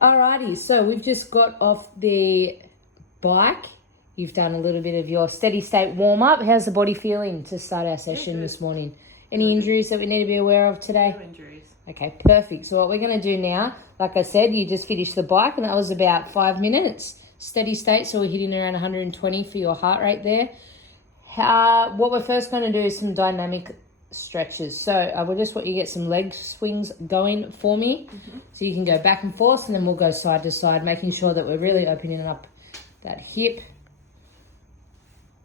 Alrighty, so we've just got off the bike. You've done a little bit of your steady state warm up. How's the body feeling to start our session this morning? Any injuries that we need to be aware of today? No injuries. Okay, perfect. So what we're going to do now, like I said, you just finished the bike and that was about 5 minutes. Steady state, so we're hitting around 120 for your heart rate there. What we're first going to do is some dynamic stretches. So I will just want you to get some leg swings going for me. So you can go back and forth and then we'll go side to side, making sure that we're really opening up that hip.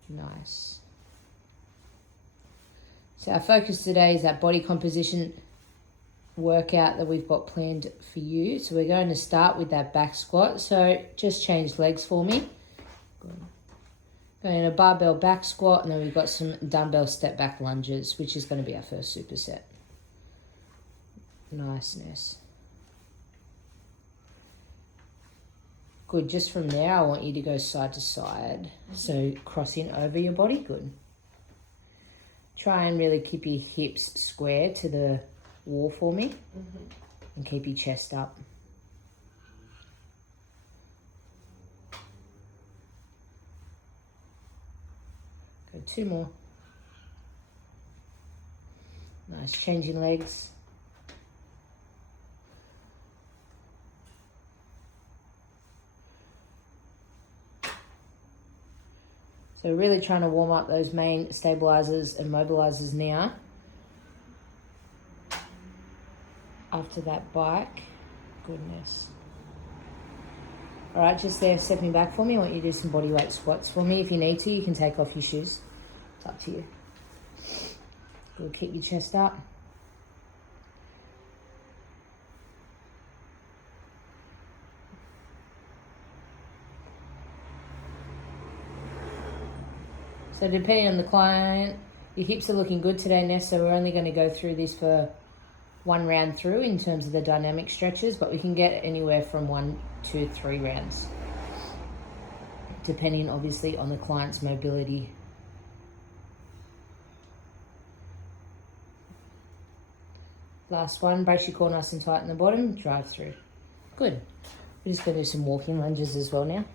Nice. So our focus today is that body composition workout that we've got planned for you. So we're going to start with that back squat. So just change legs for me. Good. Going in a barbell back squat, and then we've got some dumbbell step back lunges, which is going to be our first superset. Niceness. Good. Just from there, I want you to go side to side. So crossing over your body. Good. Try and really keep your hips square to the wall for me. And keep your chest up. Go 2 more. Nice. Changing legs. So really trying to warm up those main stabilizers and mobilizers now. After that bike. Goodness. All right, just there, stepping back for me. I want you to do some body weight squats for me. If you need to, you can take off your shoes. It's up to you. Good, keep your chest up. So depending on the client, your hips are looking good today, Ness, so we're only going to go through this for 1 round through in terms of the dynamic stretches, but we can get anywhere from 1 to 3 rounds, depending obviously on the client's mobility. Last one, brace your core nice and tight in the bottom, drive through. Good. We're just going to do some walking lunges as well now.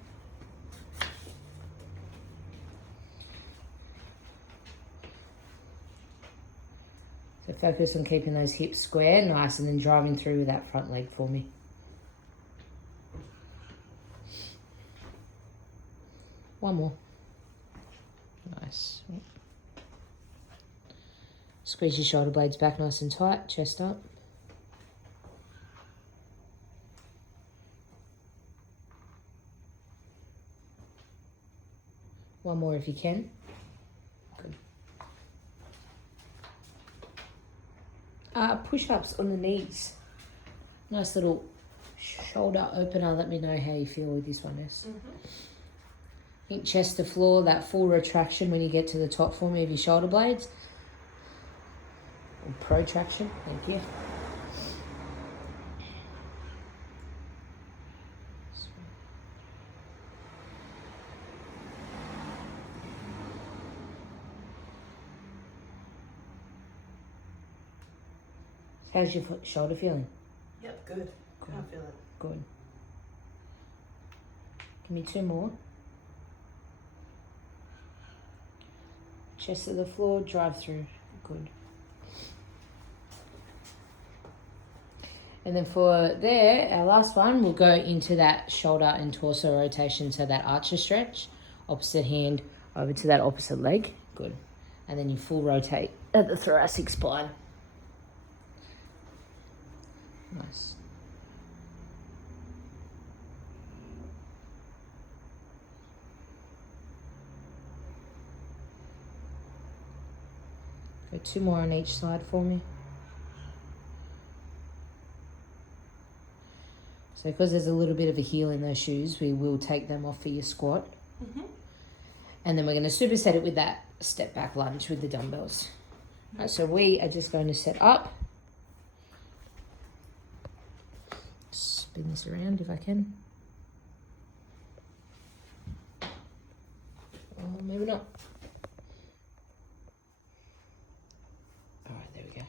So focus on keeping those hips square, nice, and then driving through with that front leg for me. 1 more. Nice. Squeeze your shoulder blades back nice and tight, chest up. One more if you can. Good. Push-ups on the knees. Nice little shoulder opener. Let me know how you feel with this one, Ness. I think chest to floor, that full retraction when you get to the top for me of your shoulder blades. Or protraction, thank you. How's your shoulder feeling? Yep, good. I feel it. Good. Give me 2 more. Chest to the floor, drive through. Good. And then for there, our last one, we'll go into that shoulder and torso rotation, so that archer stretch, opposite hand over to that opposite leg. Good. And then you full rotate at the thoracic spine. Nice. Go 2 more on each side for me. So because there's a little bit of a heel in those shoes, we will take them off for your squat. And then we're going to superset it with that step back lunge with the dumbbells. Right, so we are just going to set up. Spin this around if I can. Oh, maybe not. All right, there we go.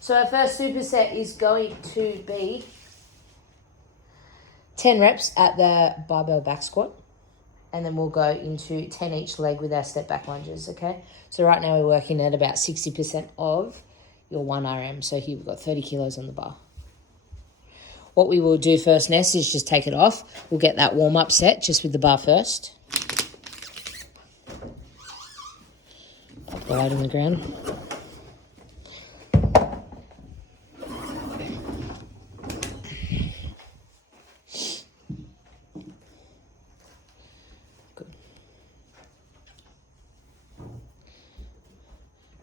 So our first superset is going to be 10 reps at the barbell back squat. And then we'll go into 10 each leg with our step back lunges, okay? So right now we're working at about 60% of your 1 RM. So here we've got 30 kilos on the bar. What we will do first, Ness, is just take it off. We'll get that warm-up set just with the bar first. Pop the weight on the ground.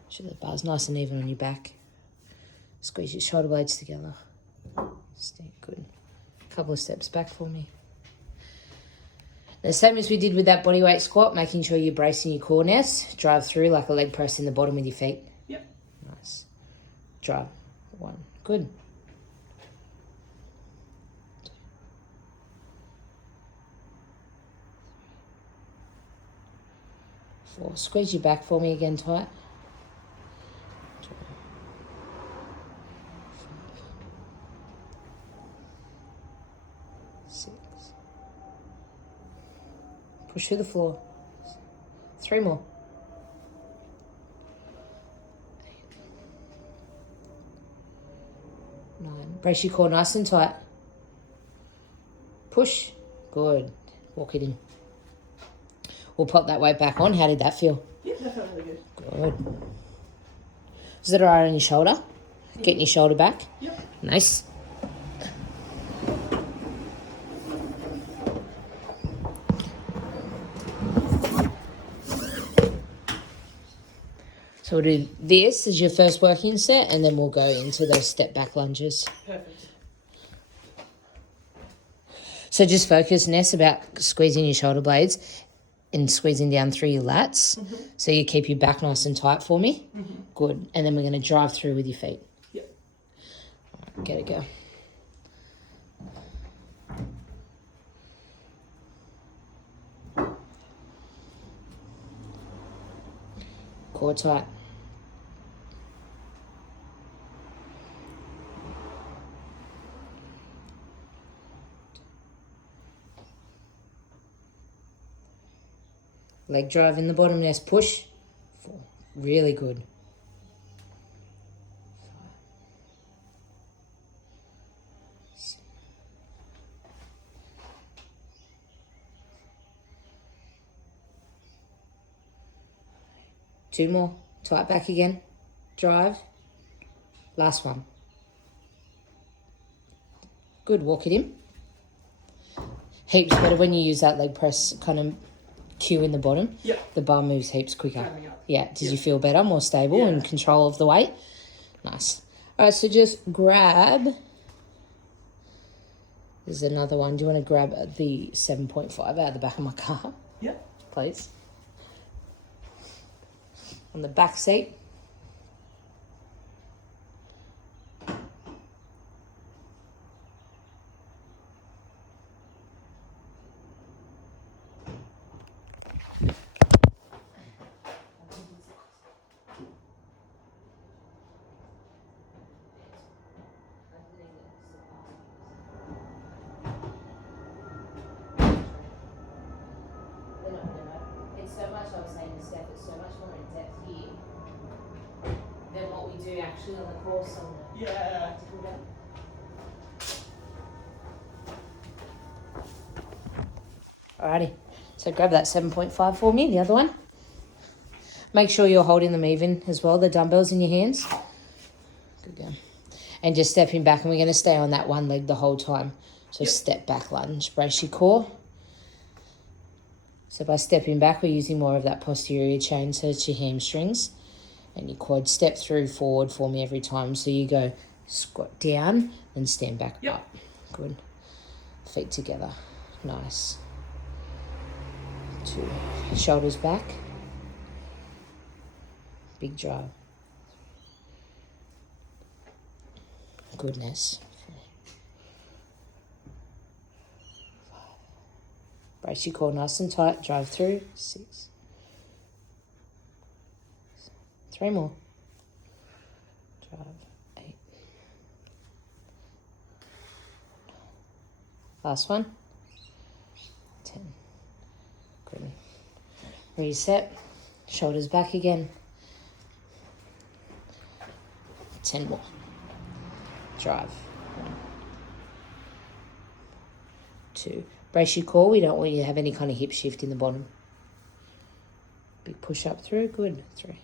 Sure the bar's nice and even on your back. Squeeze your shoulder blades together. Stay good. A couple of steps back for me. The same as we did with that bodyweight squat, making sure you're bracing your core, Ness. Drive through like a leg press in the bottom with your feet. Yep. Nice. Drive. 1. Good. 4. Squeeze your back for me again tight. 6. Push through the floor. 3 more. 8. 9. Brace your core nice and tight. Push. Good. Walk it in. We'll pop that weight back on. How did that feel? Yeah, that felt really good. Good. Is it all right on your shoulder? Getting your shoulder back? Yep. Nice. So we'll do this as your first working set, and then we'll go into those step back lunges. Perfect. So just focus, Ness, about squeezing your shoulder blades and squeezing down through your lats. Mm-hmm. So you keep your back nice and tight for me. Mm-hmm. Good. And then we're going to drive through with your feet. Yep. All right, get it, go. Core tight. Leg drive in the bottom, Ness. Push. 4. Really good. 5. 6. 2 more. Tight back again. Drive. Last one. Good. Walk it in. Heaps better when you use that leg press kind of cue in the bottom. Yep. The bar moves heaps quicker. Coming up. Yeah. Did you feel better? More stable Yeah. and control of the weight? Nice. All right. So just grab. There's another one. Do you want to grab the 7.5 out of the back of my car, Yep. please? On the back seat. It's so much, I was saying to Steph, it's so much more in depth here than what we do actually on the course on the Yeah. Alrighty, so grab that 7.5 for me, the other one. Make sure you're holding them even as well, the dumbbells in your hands. Good go. And just stepping back, and we're going to stay on that one leg the whole time. So step back lunge, brace your core. So by stepping back, we're using more of that posterior chain, so it's your hamstrings. And your quad. Step through forward for me every time. So you go squat down, then stand back up. Good. Feet together. Nice. 2. Shoulders back. Big drive. Goodness. 5. Brace your core nice and tight. Drive through. 6. 3 more. Drive. 8. Last one. 10. Good. Reset. Shoulders back again. 10 more. Drive. 1, 2. Brace your core. We don't want you to have any kind of hip shift in the bottom. Big push up through. Good. 3.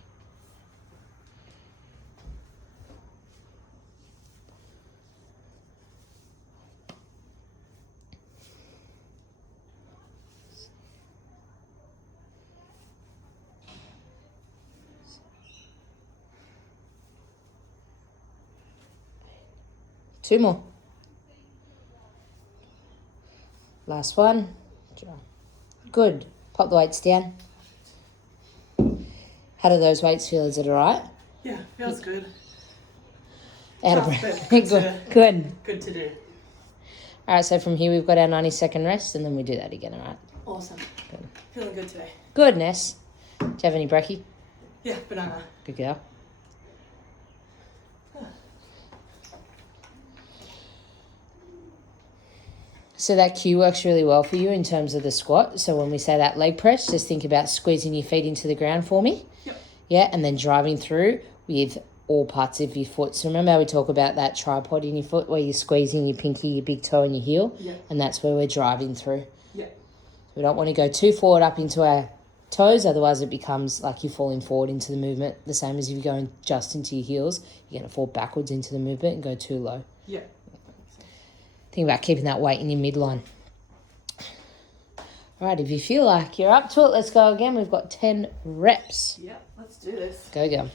2 more. Last one. Good. Pop the weights down. How do those weights feel? Is it all right? Yeah, feels good. Out of Tough, breath. but Good. Good to do. All right, so from here we've got our 90-second rest and then we do that again, all right? Awesome. Good. Feeling good today. Good, Ness. Do you have any brekkie? Yeah, banana. Good girl. So that cue works really well for you in terms of the squat. So when we say that leg press, just think about squeezing your feet into the ground for me. Yep. Yeah, and then driving through with all parts of your foot. So remember how we talk about that tripod in your foot where you're squeezing your pinky, your big toe and your heel? Yep. And that's where we're driving through. Yep. We don't want to go too forward up into our toes, otherwise it becomes like you're falling forward into the movement. The same as if you're going just into your heels, you're going to fall backwards into the movement and go too low. Yep. Think about keeping that weight in your midline. All right, if you feel like you're up to it, let's go again. We've got 10 reps. Yep, let's do this. Go, go.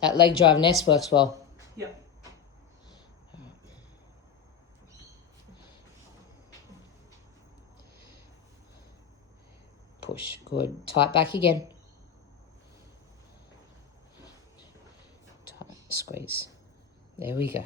That leg drive nest works well. Yep. Push, good. Tight back again. Tight, squeeze. There we go.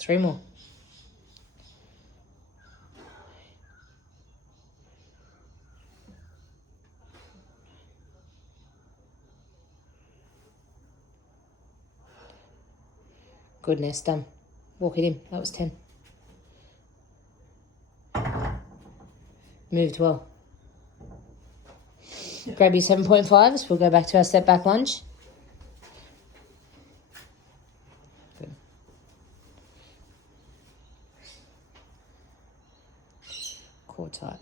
Three more. Goodness, done. Walk it in. That was 10. Moved well. Yeah. Grab your 7.5s. We'll go back to our step back lunge. Good. Core tight.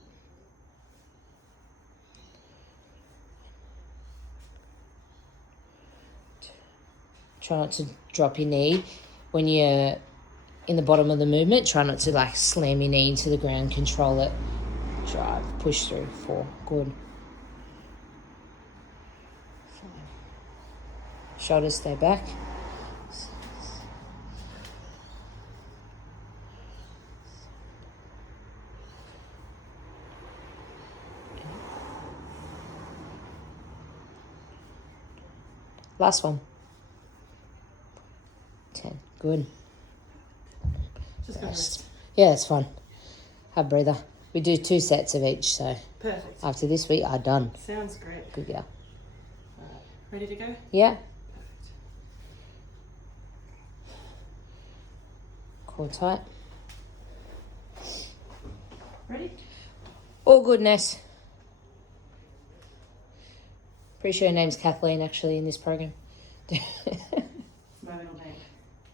Try not to drop your knee. When you're in the bottom of the movement, try not to like slam your knee into the ground. Control it. Drive. Push through. 4. Good. 5. Shoulders stay back. 6. Last one. 10. Good. Just gonna rest. Yeah, it's fun. Have a breather. We do 2 sets of each, so Perfect. after this we are done. Sounds great. Good girl. Ready to go? Yeah. Perfect. Core tight. Ready? All goodness. Pretty sure your name's Kathleen actually in this program. It's my middle name.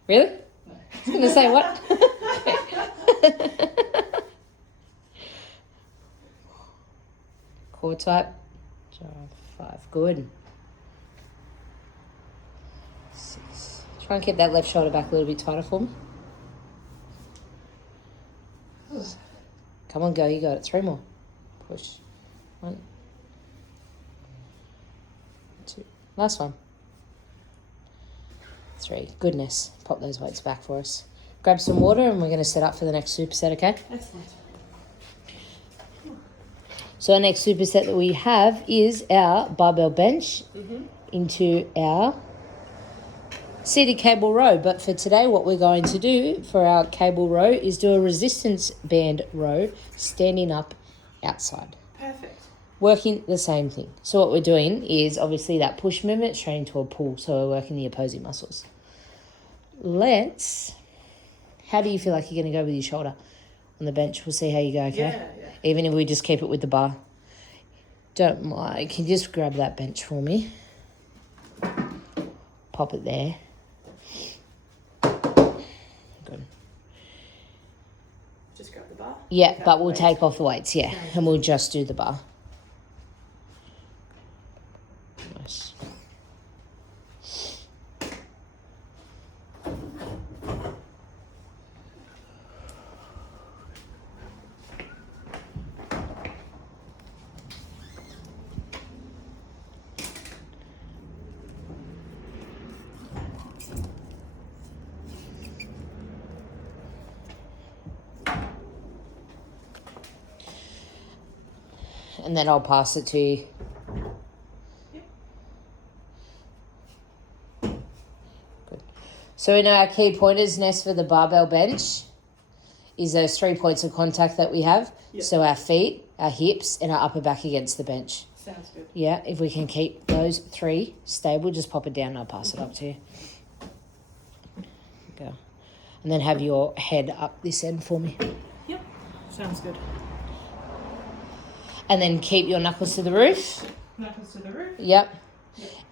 Really? No. I was going to say what? Core tight. 5. Good. 6. Try and keep that left shoulder back a little bit tighter for me. Come on, go. You got it. 3 more. Push. 1. 2. Last one. 3. Goodness. Pop those weights back for us. Grab some water and we're going to set up for the next superset, okay? Excellent. So our next superset that we have is our barbell bench into our seated cable row. But for today, what we're going to do for our cable row is do a resistance band row standing up outside. Perfect. Working the same thing. So what we're doing is obviously that push movement straight into a pull. So we're working the opposing muscles. How do you feel like you're going to go with your shoulder on the bench? We'll see how you go, okay? Yeah. Even if we just keep it with the bar. Don't mind. Can you just grab that bench for me? Pop it there. Good. Just grab the bar. Yeah, but we'll take off the weights, yeah. And we'll just do the bar. Nice. And then I'll pass it to you. Good. So we know our key pointers, Ness, for the barbell bench is those 3 points of contact that we have. Yep. So our feet, our hips, and our upper back against the bench. Sounds good. Yeah, if we can keep those 3 stable, just pop it down and I'll pass it up to you. Go. And then have your head up this end for me. Yep. Sounds good. And then keep your knuckles to the roof. Knuckles to the roof. Yep.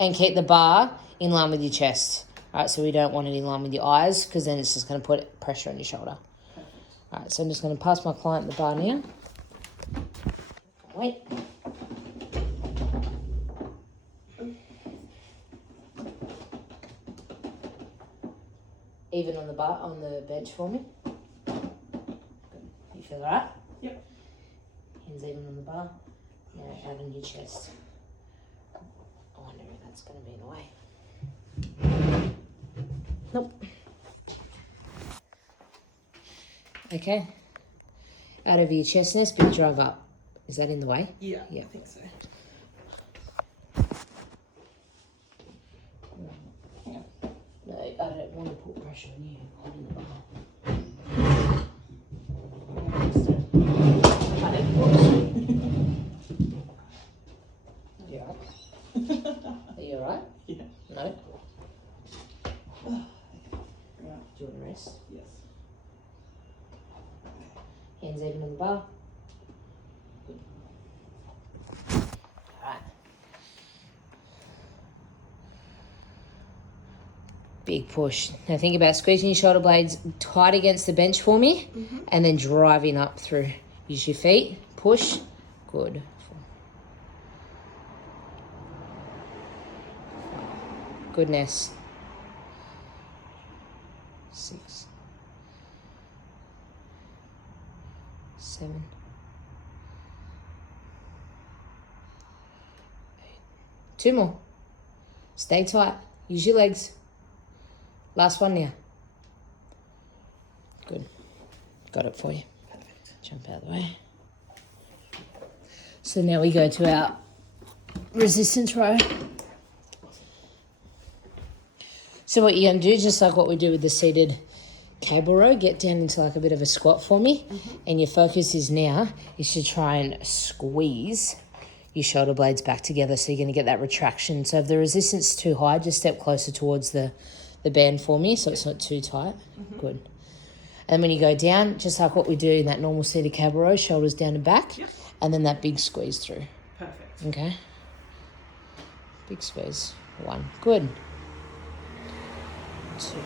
And keep the bar in line with your chest. All right, so we don't want it in line with your eyes because then it's just going to put pressure on your shoulder. Perfect. All right, so I'm just going to pass my client the bar now. Wait. Even on the bar, on the bench for me. Good. You feel all right? Yep. Hands even on the bar. Now out on your chest. I wonder if that's going to be in the way. Nope. Okay. Out over your chest, Nest, big drive up. Is that in the way? Yeah. Yeah. I think so. No, I don't want to put pressure on you. Holding the bar. You alright? Are you alright? Yeah. No? Right. Do you want to rest? Yes. Hands even on the bar. Good. Alright. Big push. Now think about squeezing your shoulder blades tight against the bench for me and then driving up through. Use your feet. Push. Good. Goodness. 6, 7, 8. 2 more. Stay tight. Use your legs. Last one now. Good. Got it for you. Perfect. Jump out of the way. So now we go to our resistance row. So what you're going to do, just like what we do with the seated cable row, get down into like a bit of a squat for me. And your focus is now is to try and squeeze your shoulder blades back together so you're going to get that retraction. So if the resistance is too high, just step closer towards the band for me so it's not too tight. Good. And when you go down, just like what we do in that normal seated cable row, shoulders down and back, and then that big squeeze through. Perfect. Okay. Big squeeze. 1. Good. 2.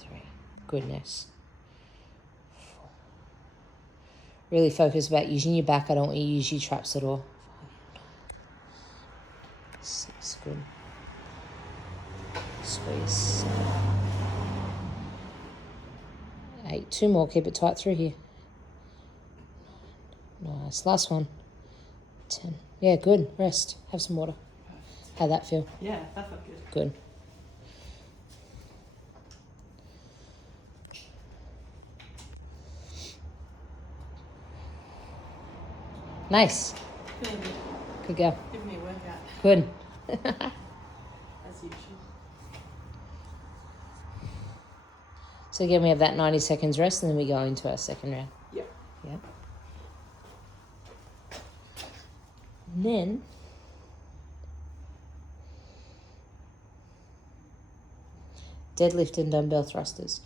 3. Goodness. 4. Really focus about using your back. I don't want you to use your traps at all. 5. 6. Good. Squeeze. 8. 2 more. Keep it tight through here. Nice. Last one. 10. Yeah, good. Rest. Have some water. How'd that feel? Yeah, that felt good. Good. Nice. Feeling good. Good go. Give me a workout. Good. So again, we have that 90 seconds rest, and then we go into our second round. Yep. Yep. And then deadlift and dumbbell thrusters.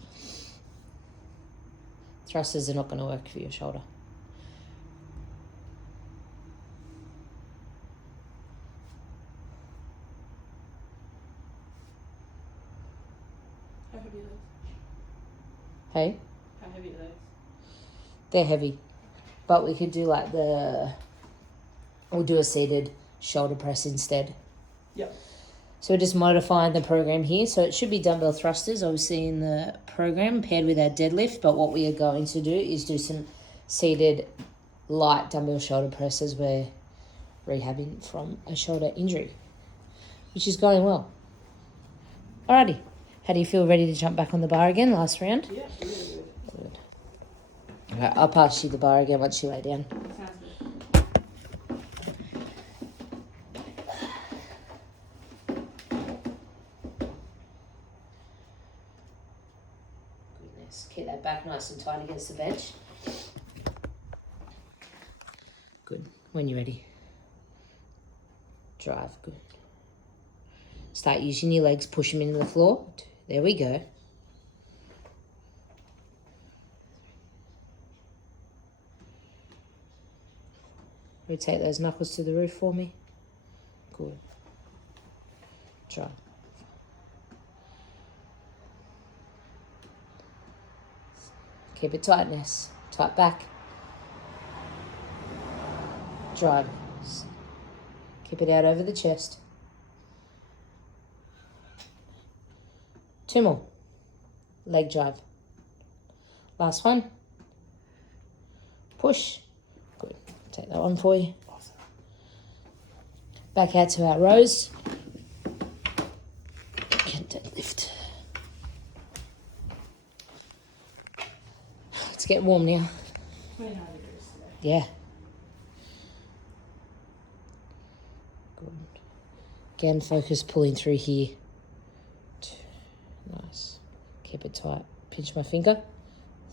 Thrusters are not going to work for your shoulder. How heavy are those? Hey? How heavy are those? They're heavy. But we could do like we'll do a seated shoulder press instead. Yep. So we're just modifying the program here. So it should be dumbbell thrusters, obviously, in the program paired with our deadlift. But what we are going to do is do some seated light dumbbell shoulder presses. We're rehabbing from a shoulder injury, which is going well. Alrighty. How do you feel? Ready to jump back on the bar again? Last round? Yeah, really good. Good. Alright, I'll pass you the bar again once you lay down. Sounds good. Goodness. Keep that back nice and tight against the bench. Good. When you're ready. Drive. Good. Start using your legs, push them into the floor. There we go. Rotate those knuckles to the roof for me. Good. Drive. Keep it tight, Ness. Tight back. Drive. Keep it out over the chest. 2 more. Leg drive. Last one. Push. Good. Take that one for you. Awesome. Back out to our rows. Can deadlift. Let's get warm now. 29 degrees today. Yeah. Good. Again, focus pulling through here. 2. Nice. Keep it tight. Pinch my finger.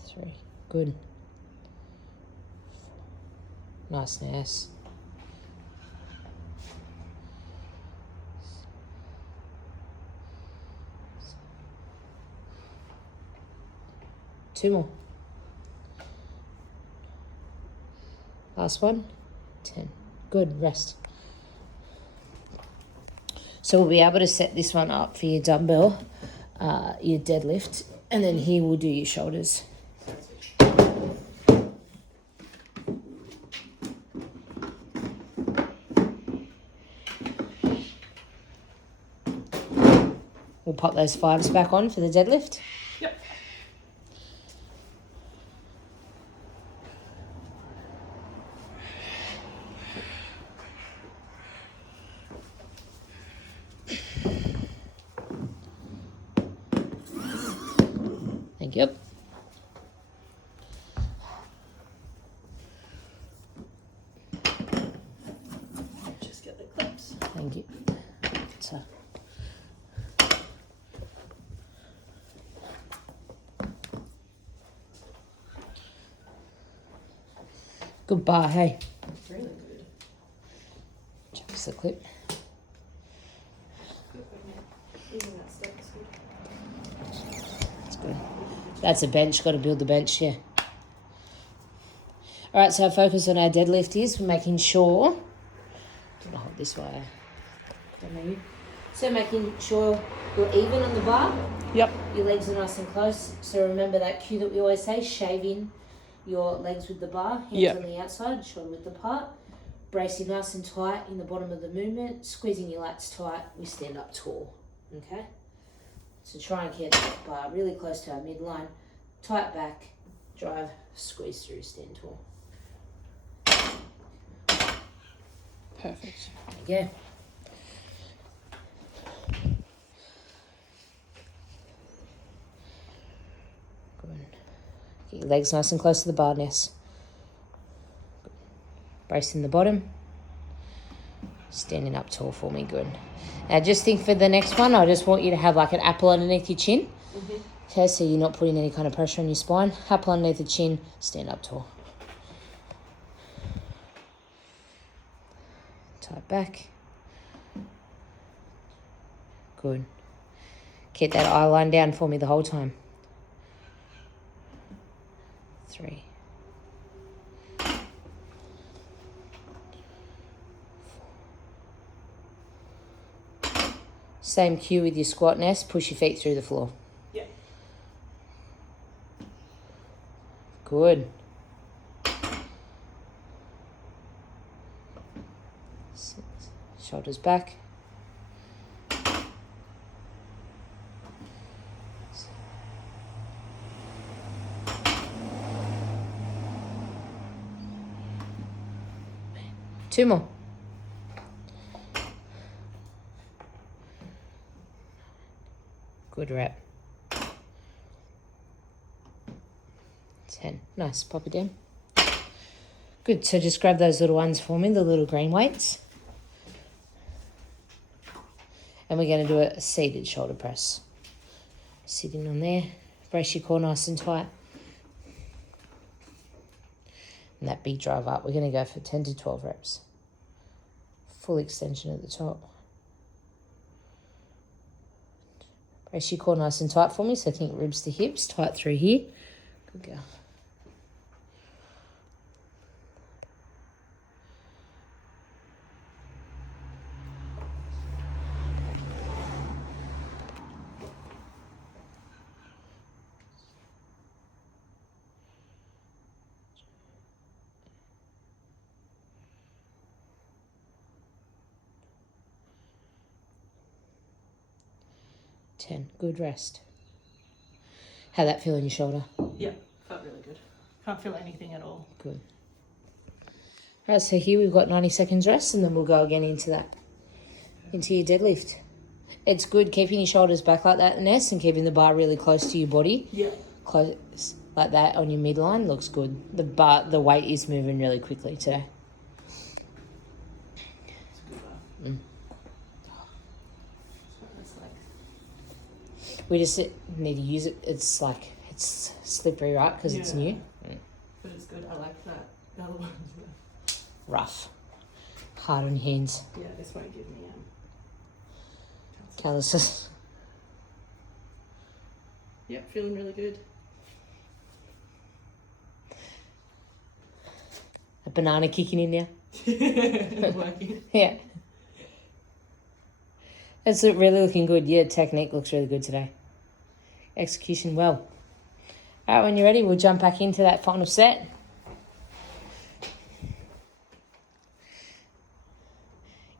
3. Good. 4. Nice, Ness. 2 more. Last one. 10. Good. Rest. So we'll be able to set this one up for your dumbbell, your deadlift, and then here we'll do your shoulders. We'll pop those 5s back on for the deadlift. Yep. Thank you. Just get the clips. Thank you. So. Good bar, hey. Really good. Chuck us the clip. Even that stuff is good. That's good. That's a bench. Got to build the bench, yeah. All right, so our focus on our deadlift is making sure. I'm gonna hold this way. Don't know you. So making sure you're even on the bar. Yep. Your legs are nice and close. So remember that cue that we always say: shaving your legs with the bar, hands Yep. on the outside, shoulder width apart. Bracing nice and tight in the bottom of the movement. Squeezing your lats tight. We stand up tall. Okay. So try and get that bar really close to our midline. Tight back, drive, squeeze through, stand tall. Perfect. There you go. Good. Get your legs nice and close to the bar, Ness. Good. Bracing the bottom. Standing up tall for me, good. Now just think for the next one, I just want you to have like an apple underneath your chin. Okay, so you're not putting any kind of pressure on your spine. Up underneath the chin, stand up tall. Tight back. Good. Keep that eye line down for me the whole time. 3. Same cue with your squat, Ness. Push your feet through the floor. Yeah. Good. 6. Shoulders back. 2 more. Good rep. 10. Nice. Pop it down. Good. So just grab those little ones for me, the little green weights. And we're going to do a seated shoulder press. Sitting on there. Brace your core nice and tight. And that big drive up. We're going to go for 10 to 12 reps. Full extension at the top. Brace your core nice and tight for me. So think ribs to hips. Tight through here. Good girl. Good rest. How'd that feel in your shoulder? Yeah, felt really good. Can't feel anything at all. Good. All right, so here we've got 90 seconds rest, and then we'll go again into your deadlift. It's good keeping your shoulders back like that, Ness, and keeping the bar really close to your body. Yeah. Close like that on your midline looks good. The weight is moving really quickly today. It's a good bar. Mm. It's like, We just need to use it. It's slippery, right? Because it's new. Mm. but it's good. I like that. The other one's Rough. Hard on your hands. yeah, this won't give me Calluses. Yep, feeling really good. A banana kicking in there. Working. Yeah. It's really looking good. Yeah, technique looks really good today. Execution well. All right, when you're ready, we'll jump back into that final set.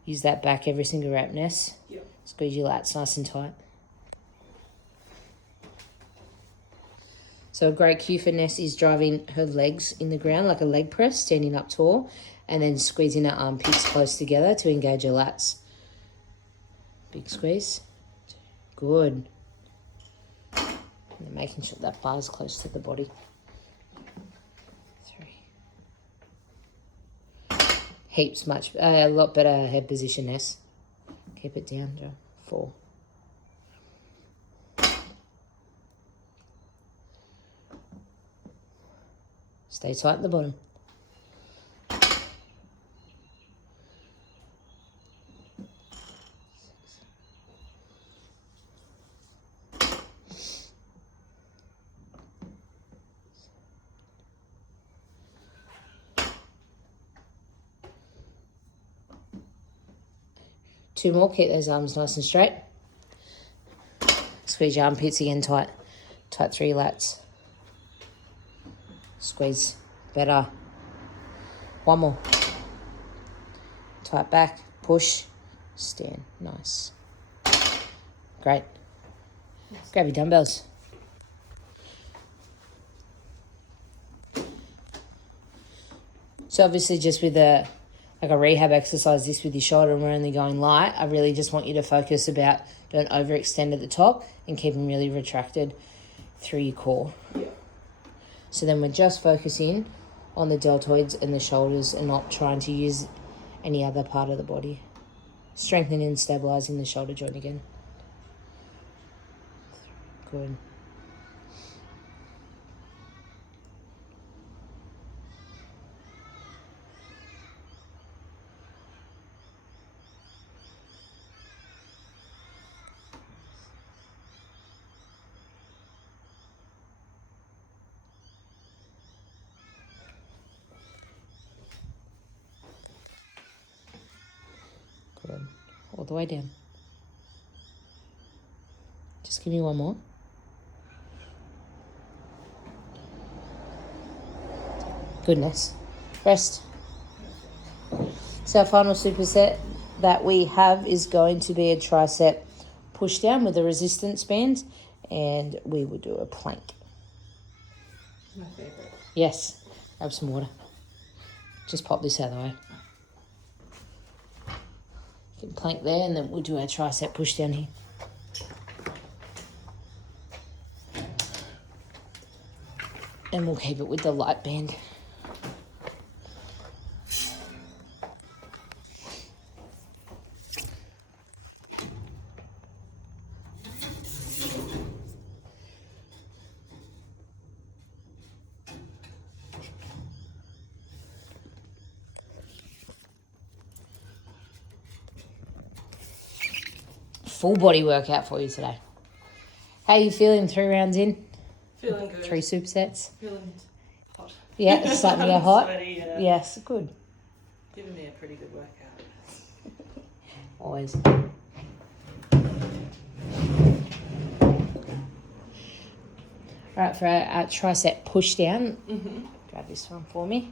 Use that back every single rep, Ness. Yep. Squeeze your lats nice and tight. So a great cue for Ness is driving her legs in the ground like a leg press, standing up tall, and then squeezing her armpits close together to engage her lats. Big squeeze. Good. And then making sure that bar is close to the body. 3. Heaps much, a lot better head position, Ness. Keep it down, Joe. 4. Stay tight at the bottom. 2 more. Keep those arms nice and straight. Squeeze your armpits again tight. Tight through your lats. Squeeze. Better. 1 more. Tight back. Push. Stand. Nice. Great. Grab your dumbbells. So obviously just with a rehab exercise this with your shoulder and we're only going light, I really just want you to focus about don't overextend at the top and keep them really retracted through your core. Yeah. So then we're just focusing on the deltoids and the shoulders and not trying to use any other part of the body. Strengthening and stabilizing the shoulder joint again. Good. all the way down. Just give me one more. Goodness. Rest. So our final superset that we have is going to be a tricep push down with a resistance band, and we will do a plank. My favourite. Yes. Have some water. Just pop this out of the way. You can plank there, and then we'll do our tricep push down here. And we'll keep it with the light band. Full body workout for you today. How are you feeling 3 rounds in? Feeling good. 3 supersets? Feeling hot. Yeah, it's starting to get hot. Sweaty, yeah. Yes, good. Giving me a pretty good workout. Always. Alright, for our tricep push down, grab this one for me.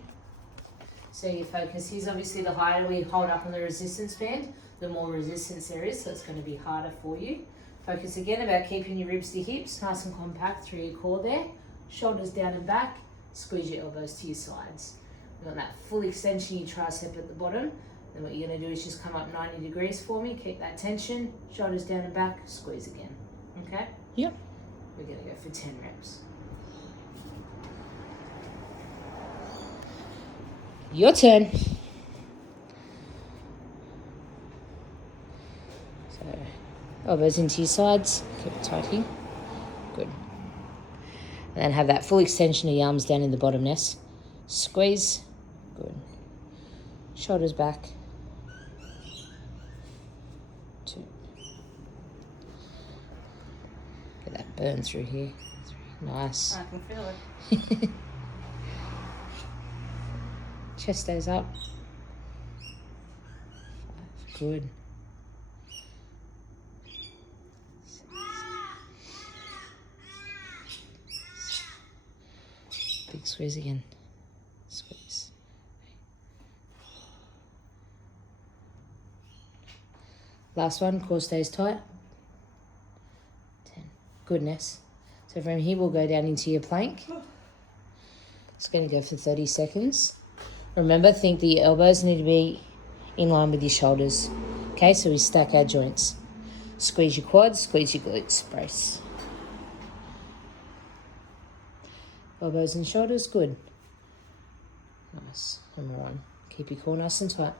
So your focus is obviously the higher we hold up on the resistance band, the more resistance there is, so it's going to be harder for you. Focus again about keeping your ribs to hips nice and compact through your core there. Shoulders down and back, squeeze your elbows to your sides. You want that full extension of your tricep at the bottom. Then what you're going to do is just come up 90 degrees for me, keep that tension, shoulders down and back, squeeze again. Okay? Yep. We're going to go for 10 reps. Your turn. So, elbows into your sides. Keep it tight here. Good. And then have that full extension of your arms down in the bottom nest. Squeeze. Good. Shoulders back. 2. Get that burn through here. 3. Nice. I can feel it. Chest stays up. 5. Good. 6. Big squeeze again. Squeeze. 8. Last one, core stays tight. 10. Goodness. So from here we'll go down into your plank. It's going to go for 30 seconds. Remember, think that your elbows need to be in line with your shoulders. Okay, so we stack our joints. Squeeze your quads, squeeze your glutes, brace. Elbows and shoulders, good. Nice. Number 1. Keep your core nice and tight.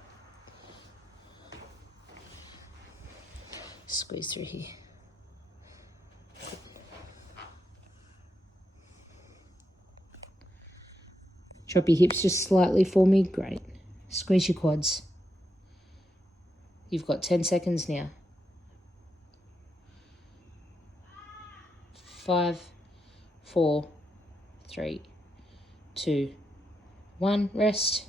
Squeeze through here. Drop your hips just slightly for me. Great. Squeeze your quads. You've got 10 seconds now. 5, 4, 3, 2, 1. Rest.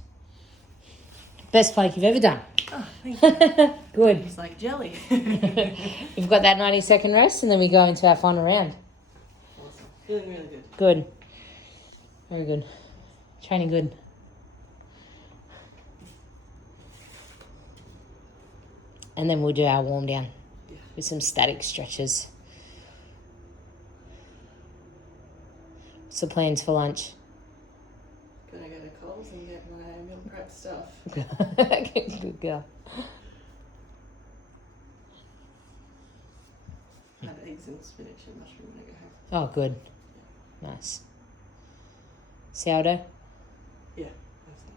Best plank you've ever done. Oh, thank you. Good. It's like jelly. You've got that 90-second rest, and then we go into our final round. Awesome. Feeling really good. Good. Very good. Training good. And then we'll do our warm down with some static stretches. What's the plans for lunch? Gonna go to Coles and get my meal prep stuff. Good girl. I have eggs and spinach and mushroom when I go home. Oh, good. Nice. Sourdough? Yeah, that's not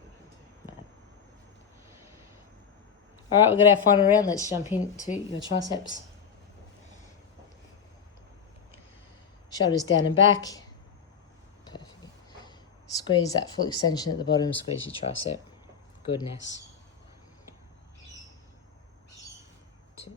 at home too. All right, we've got our final round. Let's jump into your triceps. Shoulders down and back. Perfect. Squeeze that full extension at the bottom. Squeeze your tricep. Goodness. 2. 3.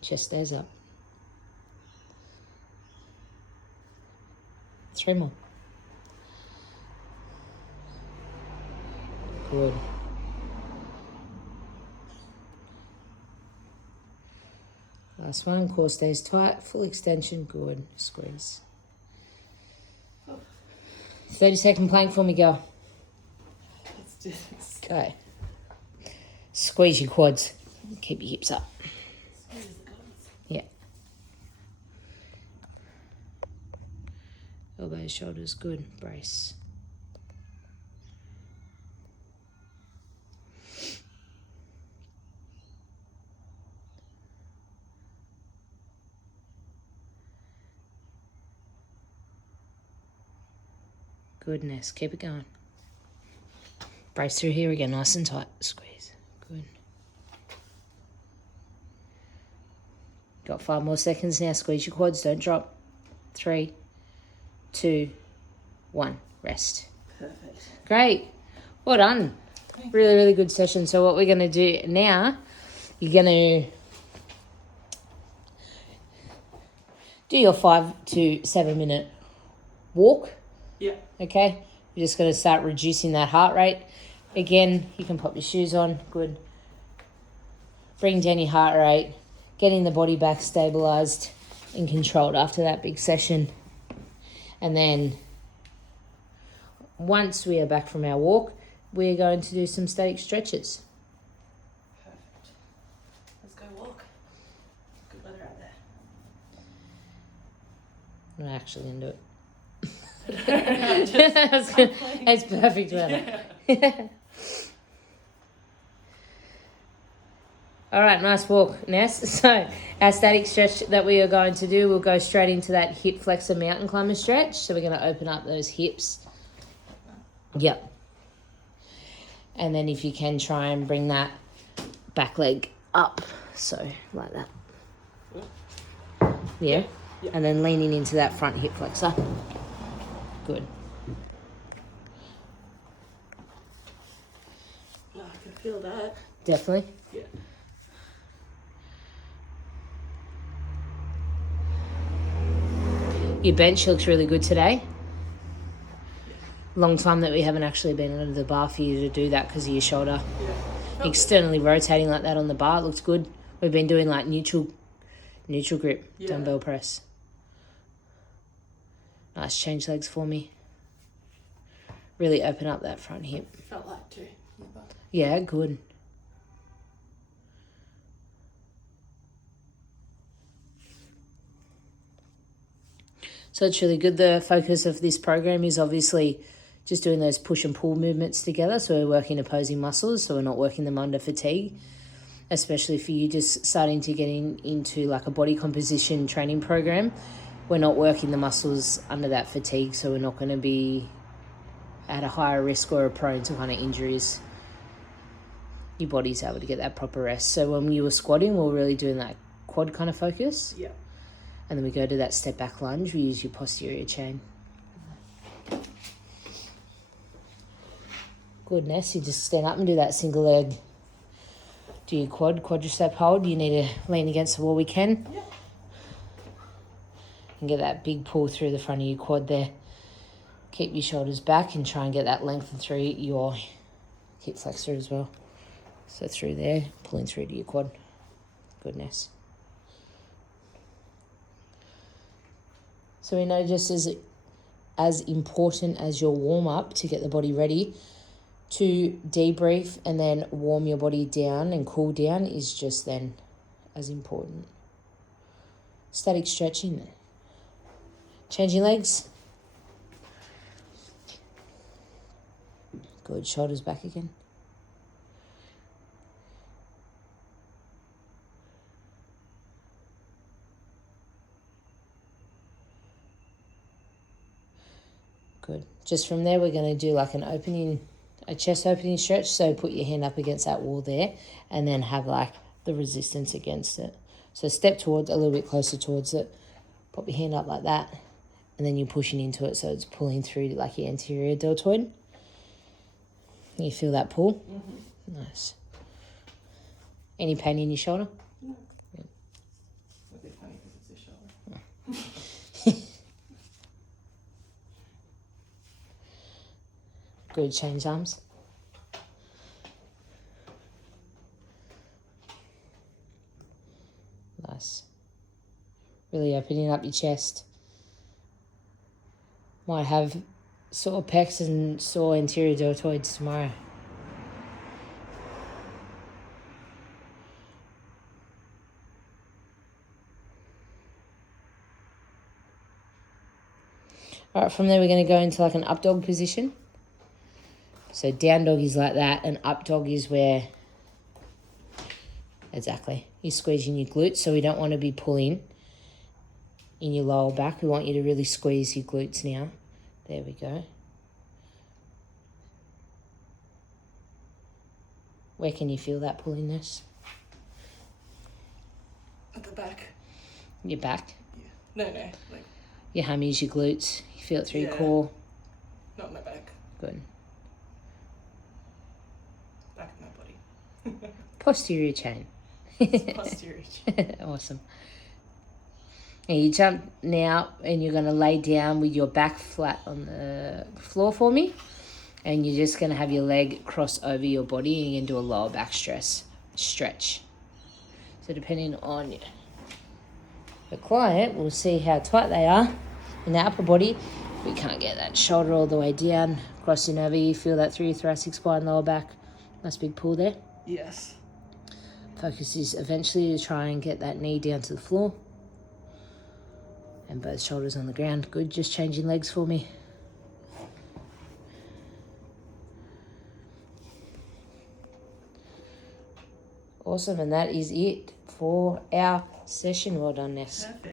Chest stays up. 3 more. Good. Last one, core stays tight, full extension, good. Squeeze. 30-second plank for me, girl. Let's do this. Okay. Squeeze your quads. Keep your hips up. Squeeze the guns. Yeah. Elbows, shoulders, good. Brace. Goodness, keep it going. Brace through here again, nice and tight. Squeeze. Good. Got 5 more seconds now. Squeeze your quads, don't drop. 3, 2, 1. Rest. Perfect. Great. Well done. Really, really good session. So what we're going to do now, you're going to do your 5 to 7 minute walk. Yeah. Okay, you're just going to start reducing that heart rate. Again, you can pop your shoes on. Good. Bring down your heart rate. Getting the body back stabilized and controlled after that big session. And then once we are back from our walk, we're going to do some static stretches. Perfect. Let's go walk. Good weather out there. I'm not actually going to do it. Just It's perfect weather. Yeah. All right, nice walk, Ness. So our static stretch that we are going to do, we'll go straight into that hip flexor mountain climber stretch. So we're going to open up those hips. Yep. And then if you can, try and bring that back leg up. So like that. Yeah. Yeah. And then leaning into that front hip flexor. Good. Oh, I can feel that. Definitely. Yeah. Your bench looks really good today. Long time that we haven't actually been under the bar for you to do that because of your shoulder. Yeah. Externally rotating like that on the bar, it looks good. We've been doing like neutral grip, Yeah. dumbbell press. Nice, change legs for me. Really open up that front hip. Felt like too. Yeah, good. So it's really good. The focus of this program is obviously just doing those push and pull movements together. So we're working opposing muscles, so we're not working them under fatigue. Especially for you just starting to get into like a body composition training program. We're not working the muscles under that fatigue, so we're not going to be at a higher risk or prone to kind of injuries. Your body's able to get that proper rest. So when you were squatting, we're really doing that quad kind of focus. Yeah. And then we go to that step back lunge. We use your posterior chain. Goodness, you just stand up and do that single leg. Do your quadricep hold. You need to lean against the wall. We can. Yeah. And get that big pull through the front of your quad there. Keep your shoulders back and try and get that lengthen through your hip flexor as well. So through there, pulling through to your quad. Goodness. So we know just as important as your warm-up to get the body ready, to debrief and then warm your body down and cool down is just then as important. Static stretching there. Changing legs. Good, shoulders back again. Good. Just from there, we're going to do like a chest opening stretch. So put your hand up against that wall there and then have like the resistance against it. So step towards, a little bit closer towards it. Pop your hand up like that. And then you're pushing into it so it's pulling through like your anterior deltoid. You feel that pull? Mm-hmm. Nice. Any pain in your shoulder? No. Yeah. It'd be funny because it's a shoulder. Good, change arms. Nice. Really opening up your chest. Might have sore pecs and sore anterior deltoids tomorrow. All right, from there we're going to go into like an up dog position. So down dog is like that, and up dog is where, exactly, you're squeezing your glutes. So we don't want to be pulling in your lower back. We want you to really squeeze your glutes now. There we go. Where can you feel that pullingness? At the back. Your back? Yeah. No, like... Your hammies, your glutes. You feel it through your core. Not my back. Good. Back of my body. Posterior chain. Posterior chain. Awesome. And you jump now and you're going to lay down with your back flat on the floor for me. And you're just going to have your leg cross over your body and you're going to do a lower back stretch. So depending on the client, we'll see how tight they are in the upper body. We can't get that shoulder all the way down, crossing over. You feel that through your thoracic spine, lower back. Nice big pull there. Yes. Focus is eventually to try and get that knee down to the floor. And both shoulders on the ground. Good, just changing legs for me. Awesome, and that is it for our session. Well done, Ness. Perfect.